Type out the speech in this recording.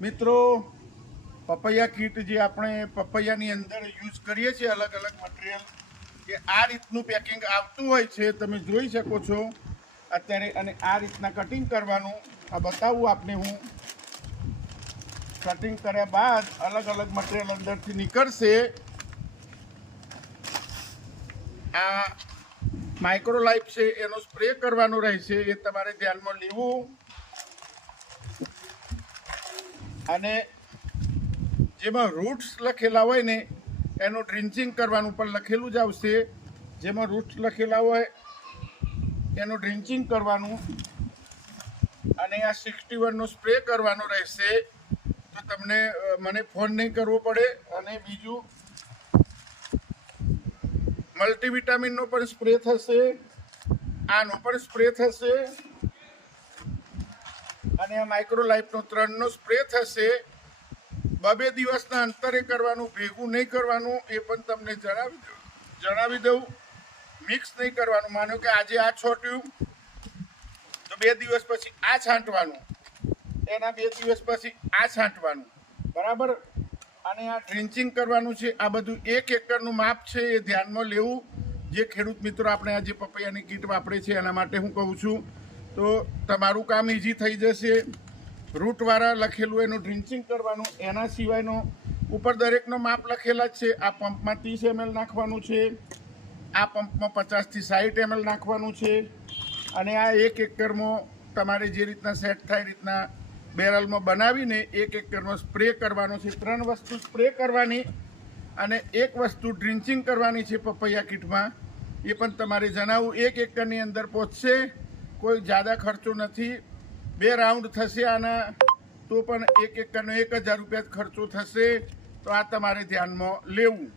મિત્રો પપૈયા કીટ જે આપણે પપૈયાની અંદર યુઝ કરીએ છીએ અલગ અલગ મટીરિયલ કે આ રીતનું પેકિંગ આવતું હોય છે, તમે જોઈ શકો છો અત્યારે. અને આ રીતના કટિંગ કરવાનું આ બતાવું આપને. હું કટિંગ કર્યા બાદ અલગ અલગ મટીરિયલ અંદરથી નીકળશે. આ માઇક્રોલાઇફ છે એનો સ્પ્રે કરવાનો રહેશે, એ તમારે ધ્યાનમાં લેવું. અને જેમાં રૂટ્સ લખેલા હોય ને એનું ડ્રિન્ચિંગ કરવાનું પણ લખેલું જ આવશે. જેમાં રૂટ્સ લખેલા હોય એનું ડ્રિન્ચિંગ કરવાનું. અને આ 61નો સ્પ્રે કરવાનો રહેશે, તો તમને મને ફોન નહીં કરવો પડે. અને બીજું મલ્ટીવિટામિનનો પણ સ્પ્રે થશે, આનો પણ સ્પ્રે થશે, અને આ માઇક્રોલાઇફનો 3નો સ્પ્રે થશે. 2 દિવસના અંતરે કરવાનું, ભેગું નહીં કરવાનું, એ પણ તમને જણાવી દઉં. મિક્સ નહીં કરવાનું. માનો કે આજે આ છોટ્યું તો 2 દિવસ પછી આ છાંટવાનું, એના 2 દિવસ પછી આ છાંટવાનું, બરાબર. અને આ ડ્રિન્ચિંગ કરવાનું છે. આ બધું 1 એકરનું માપ છે, એ ધ્યાનમાં લેવું. જે ખેડૂત મિત્રો આપણે આ જે પપૈયાની કીટ વાપરે છે એના માટે હું કહું છું, તો તમારું કામ ઇઝી થઈ જશે. રૂટવાળા લખેલું એનું ડ્રિન્ચિંગ કરવાનું. એના સિવાયનો ઉપર દરેકનો માપ લખેલા જ છે. આ પંપમાં 30 ml નાખવાનું છે, આ પંપમાં 50 થી 60 ml નાખવાનું છે. અને આ 1 એકરમાં તમારે જે રીતના સેટ થાય એ રીતના બેરલમાં બનાવીને 1 એકરમાં સ્પ્રે કરવાનો છે. 3 વસ્તુ સ્પ્રે કરવાની અને 1 વસ્તુ ડ્રિન્ચિંગ કરવાની છે પપૈયા કીટમાં. એ પણ તમારે જણાવું. 1 એકરની અંદર પહોંચશે, કોઈ જ્યાદા ખર્ચો નથી. 2 રાઉન્ડ થશે આના, તો પણ 1 એકરનો 1000 રૂપિયા ખર્ચો થશે. તો આ તમારે ધ્યાનમાં લેવું.